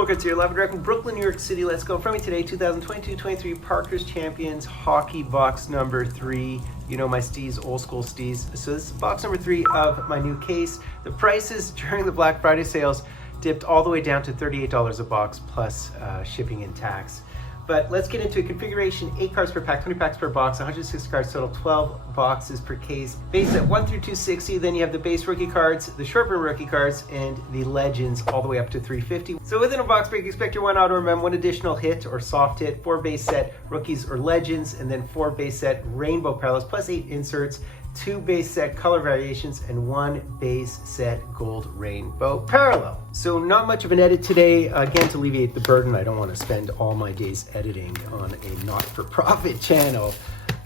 Fultoncards here, live and direct from Brooklyn, New York City. Let's go from me today, 2022-23 Parkhurst Champions Hockey box number 3. You know my steez, old school steez. So this is box number 3 of my new case. The prices during the Black Friday sales dipped all the way down to $38 a box plus shipping and tax. But let's get into a configuration. 8 cards per pack, 20 packs per box, 106 cards total, 12 boxes per case. Base at 1 through 260, then you have the base rookie cards, the short print rookie cards, and the legends all the way up to 350. So within a box break, expect your 1 auto rem, 1 additional hit or soft hit, 4 base set rookies or legends, and then 4 base set rainbow parallels, plus 8 inserts, 2 base set color variations, and 1 base set gold rainbow parallel. So not much of an edit today. Again, to alleviate the burden, I don't want to spend all my days editing on a not-for-profit channel.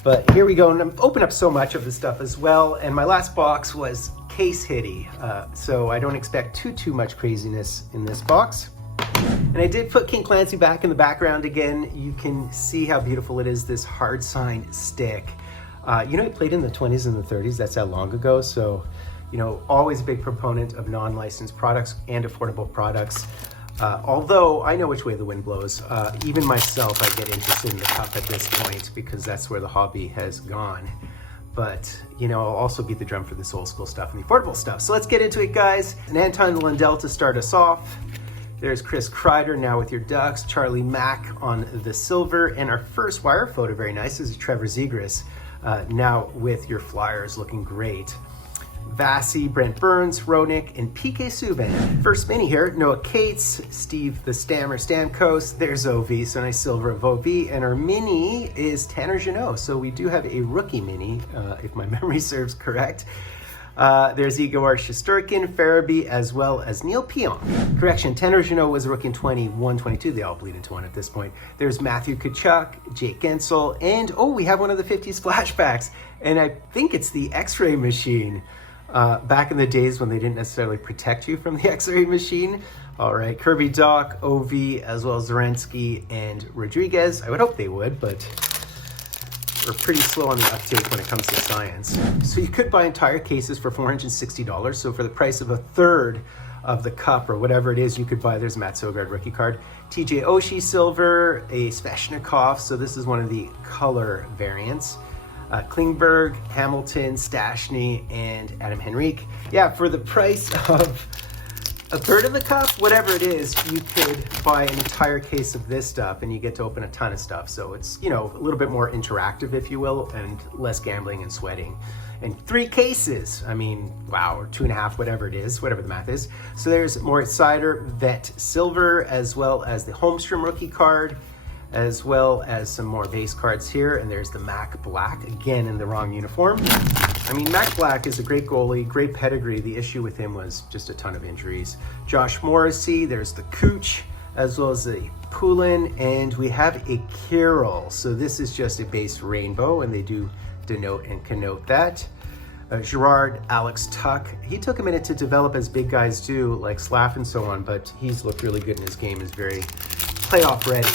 But here we go, and I've opened up so much of the stuff as well, and my last box was case hitty, so I don't expect too much craziness in this box. And I did put King Clancy back in the background again. You can see how beautiful it is, this hard sign stick. You know, he played in the 20s and the 30s, that's how long ago, so, you know, always a big proponent of non-licensed products and affordable products. Although I know which way the wind blows, even myself, I get interested in the cup at this point because that's where the hobby has gone. But, you know, I'll also beat the drum for this old school stuff and the affordable stuff. So let's get into it, guys. And Anton Lundell to start us off. There's Chris Kreider now with your Ducks, Charlie Mack on the silver, and our first wire photo, very nice, is Trevor Zegras. Now with your Flyers, looking great. Vasi, Brent Burns, Roenick, and PK Subban. First mini here, Noah Cates, Steve the Stammer Stamkos, there's OV, so nice silver of OV, and our mini is Tanner Jeannot. So we do have a rookie mini, if my memory serves correct. There's Igor Shesterkin, Farabee, as well as Neil Pionk. Correction, Tanner Jeannot was a rookie in 21-22. They all bleed into one at this point. There's Matthew Tkachuk, Jake Gensel, and oh, we have one of the 50s flashbacks, and I think it's the X-ray machine. Back in the days when they didn't necessarily protect you from the X-ray machine. All right, Kirby Doc, OV, as well as Zelensky and Rodriguez. I would hope they would, but we're pretty slow on the uptake when it comes to science. So you could buy entire cases for $460. So for the price of a third of the cup or whatever it is, you could buy, there's Matt Sogard rookie card, TJ Oshie silver, a Sveshnikov. So this is one of the color variants. Klingberg, Hamilton, Stastny, and Adam Henrique. Yeah, for the price of a third of the cup, whatever it is, you could buy an entire case of this stuff and you get to open a ton of stuff. So it's, you know, a little bit more interactive, if you will, and less gambling and sweating. And 3 cases, I mean, wow, or 2.5, whatever it is, whatever the math is. So there's Moritz Seider, Vet Silver, as well as the Holmstrom rookie card, as well as some more base cards here. And there's the Mac Black, again in the wrong uniform. I mean, Mac Black is a great goalie, great pedigree. The issue with him was just a ton of injuries. Josh Morrissey, there's the Cooch, as well as the Poulin, and we have a Carroll. So this is just a base rainbow, and they do denote and connote that. Gerard, Alex Tuck. He took a minute to develop, as big guys do, like Slav and so on, but he's looked really good in his game, is very playoff ready.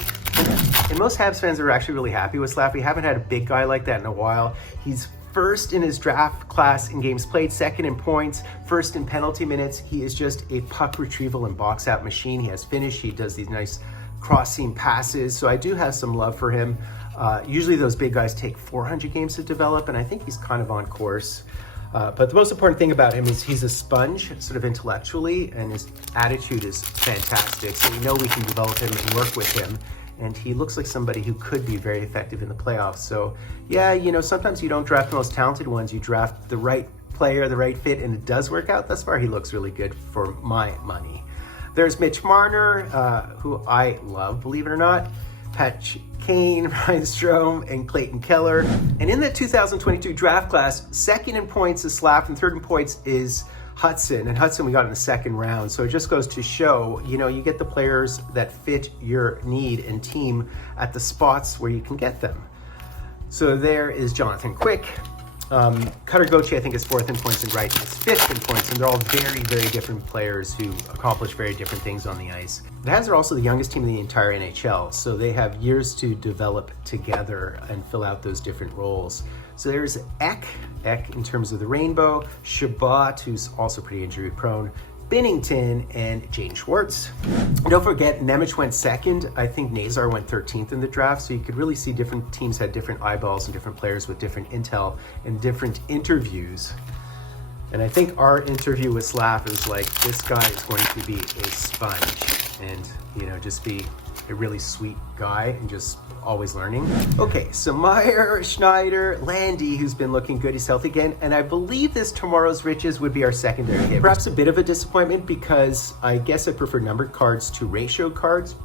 And most Habs fans are actually really happy with Slav. We haven't had a big guy like that in a while. He's first in his draft class in games played, second in points, first in penalty minutes. He is just a puck retrieval and box out machine. He has finish. He does these nice cross-seam passes. So I do have some love for him. Usually those big guys take 400 games to develop, and I think he's kind of on course. But the most important thing about him is he's a sponge, sort of intellectually, and his attitude is fantastic. So we know we can develop him and work with him. And he looks like somebody who could be very effective in the playoffs. So yeah, you know, sometimes you don't draft the most talented ones, you draft the right player, the right fit, and it does work out. Thus far, he looks really good for my money. There's Mitch Marner, who I love, believe it or not. Patch Kane, Ryan Strome, and Clayton Keller. And in the 2022 draft class, second in points is Slav, and third in points is Hudson, and Hudson we got in the second round. So it just goes to show, you know, you get the players that fit your need and team at the spots where you can get them. So there is Jonathan Quick. Cutter Gauthier, I think, is 4th in points, and Wright is 5th in points, and they're all very, very different players who accomplish very different things on the ice. The Habs are also the youngest team in the entire NHL, so they have years to develop together and fill out those different roles. So there's Ek in terms of the rainbow, Shabbat, who's also pretty injury prone, Binnington, and Jane Schwartz. Don't forget, Nemec went second. I think Nazar went 13th in the draft, so you could really see different teams had different eyeballs and different players with different intel and different interviews. And I think our interview with Slav is like, this guy is going to be a sponge and, you know, just be a really sweet guy and just always learning. Okay, so Meyer, Schneider, Landy, who's been looking good, he's healthy again, and I believe this Tomorrow's Riches would be our secondary hit. Perhaps a bit of a disappointment because I guess I prefer numbered cards to ratio cards.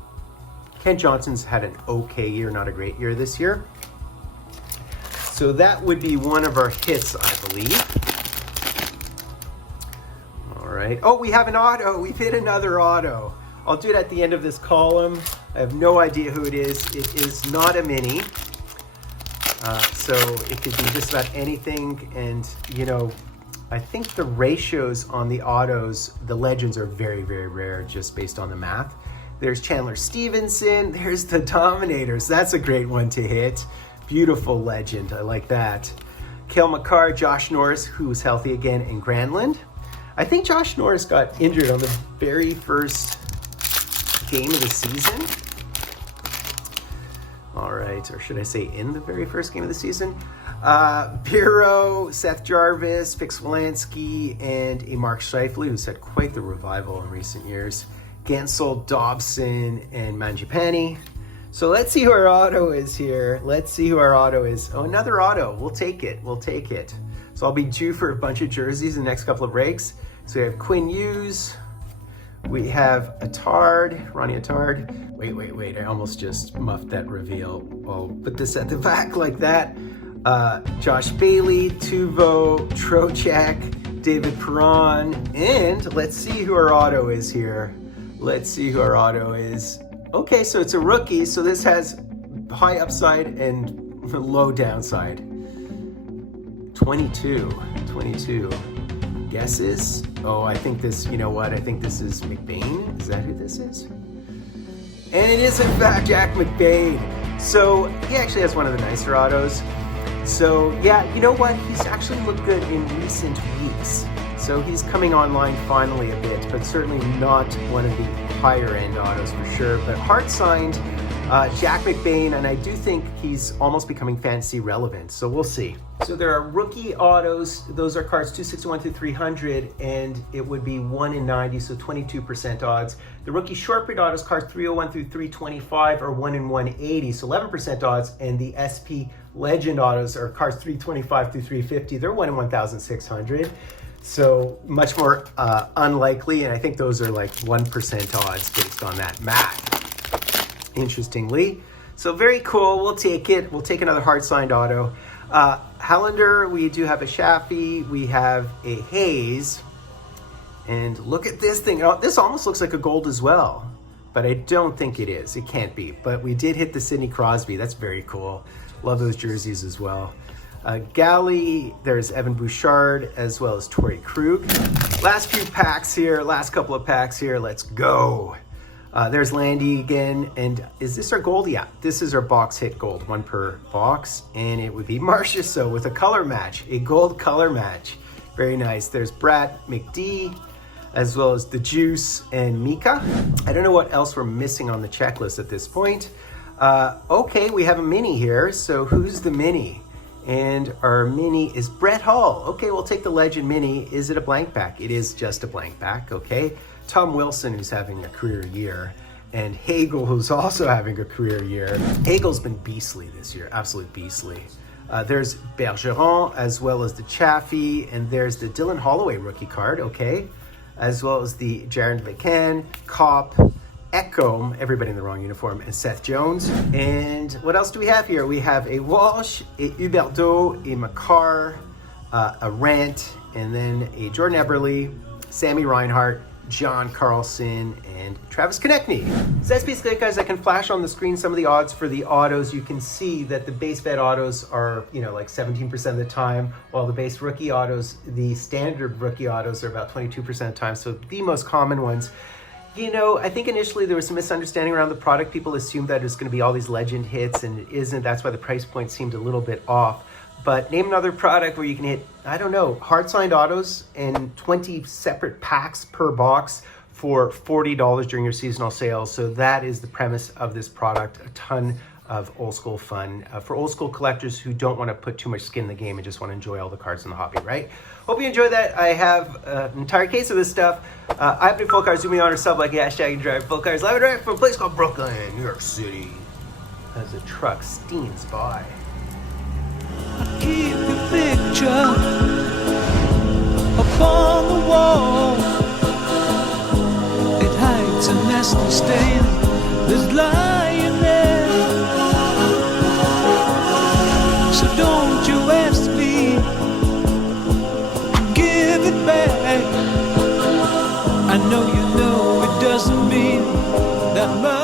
Ken Johnson's had an okay year, not a great year this year. So that would be one of our hits, I believe. All right. Oh, we have an auto. We've hit another auto. I'll do it at the end of this column. I have no idea who it is. It is not a mini. So it could be just about anything. And, you know, I think the ratios on the autos, the legends are very, very rare just based on the math. There's Chandler Stevenson. There's the Dominators. That's a great one to hit. Beautiful legend. I like that. Cale Makar, Josh Norris, who's healthy again, and Granlund. I think Josh Norris got injured on the very first game of the season. All right, or should I say in the very first game of the season? Bureau, Seth Jarvis, Fix Wolanski, and a Mark Scheifele, who's had quite the revival in recent years. Gansel, Dobson, and Mangiapane. So let's see who our auto is here. Let's see who our auto is. Oh, another auto. We'll take it. We'll take it. So I'll be due for a bunch of jerseys in the next couple of breaks. So we have Quinn Hughes. We have Attard, Ronnie Attard. Wait, I almost just muffed that reveal. I'll put this at the back like that. Josh Bailey, Tuvo, Trocheck, David Perron, and let's see who our auto is here. Let's see who our auto is. Okay, so it's a rookie, so this has high upside and low downside. 22. Guesses? Oh, I think this, you know what? I think this is McBain. Is that who this is? And it is, in fact, Jack McBain. So he actually has one of the nicer autos. So yeah, you know what? He's actually looked good in recent weeks. So he's coming online finally a bit, but certainly not one of the higher end autos for sure. But hard signed Jack McBain, and I do think he's almost becoming fantasy relevant. So we'll see. So there are rookie autos. Those are cards 261 through 300, and it would be 1 in 90, so 22% odds. The rookie short print autos, cards 301 through 325, are 1 in 180, so 11% odds. And the SP Legend autos are cards 325 through 350. They're 1 in 1,600. So much more unlikely, and I think those are like 1% odds based on that math, interestingly. So very cool, we'll take it. We'll take another hard signed auto. Hallander, we do have a Shaffy, we have a Hayes, and look at this thing. Oh, this almost looks like a gold as well, but I don't think it is. It can't be, but we did hit the Sidney Crosby. That's very cool. Love those jerseys as well. Galley, there's Evan Bouchard, as well as Torrey Krug. Last few packs here, last couple of packs here, let's go. There's Landy again, and is this our gold? Yeah, this is our box hit gold, 1 per box, and it would be Marchessault with a color match, a gold color match. Very nice. There's Brad McD, as well as the Juice and Mika. I don't know what else we're missing on the checklist at this point. Okay, we have a mini here, so who's the mini? And our mini is Brett Hull. Okay, we'll take the Legend mini. Is it a blank back? It is just a blank back, okay. Tom Wilson, who's having a career year, and Hagel, who's also having a career year. Hagel's been beastly this year, absolute beastly. There's Bergeron, as well as the Chaffee, and there's the Dylan Holloway rookie card, okay, as well as the Jaron McCann, Kopp, Ekholm, everybody in the wrong uniform, and Seth Jones. And what else do we have here? We have a Walsh, a Huberdeau, a Makar, a Rant, and then a Jordan Eberle, Sammy Reinhart, John Carlson, and Travis Konechny. So that's basically it, guys. I can flash on the screen some of the odds for the autos. You can see that the base bet autos are, you know, like 17% of the time, while the base rookie autos, the standard rookie autos, are about 22% of the time. So the most common ones. You know, I think initially there was some misunderstanding around the product. People assumed that it was going to be all these legend hits, and it isn't. That's why the price point seemed a little bit off. But name another product where you can hit, I don't know, hard-signed autos and 20 separate packs per box for $40 during your seasonal sales. So that is the premise of this product. A ton of old school fun for old school collectors who don't want to put too much skin in the game and just want to enjoy all the cards in the hobby, right? Hope you enjoyed that. I have an entire case of this stuff. I have any full cards. Do me honor, sub like hashtag drive full cards live and direct from a place called Brooklyn, New York City. As the truck steams by. I keep your picture upon the wall. It hides a nasty stain that's lying there. So don't you ask me to give it back. I know you know it doesn't mean that much.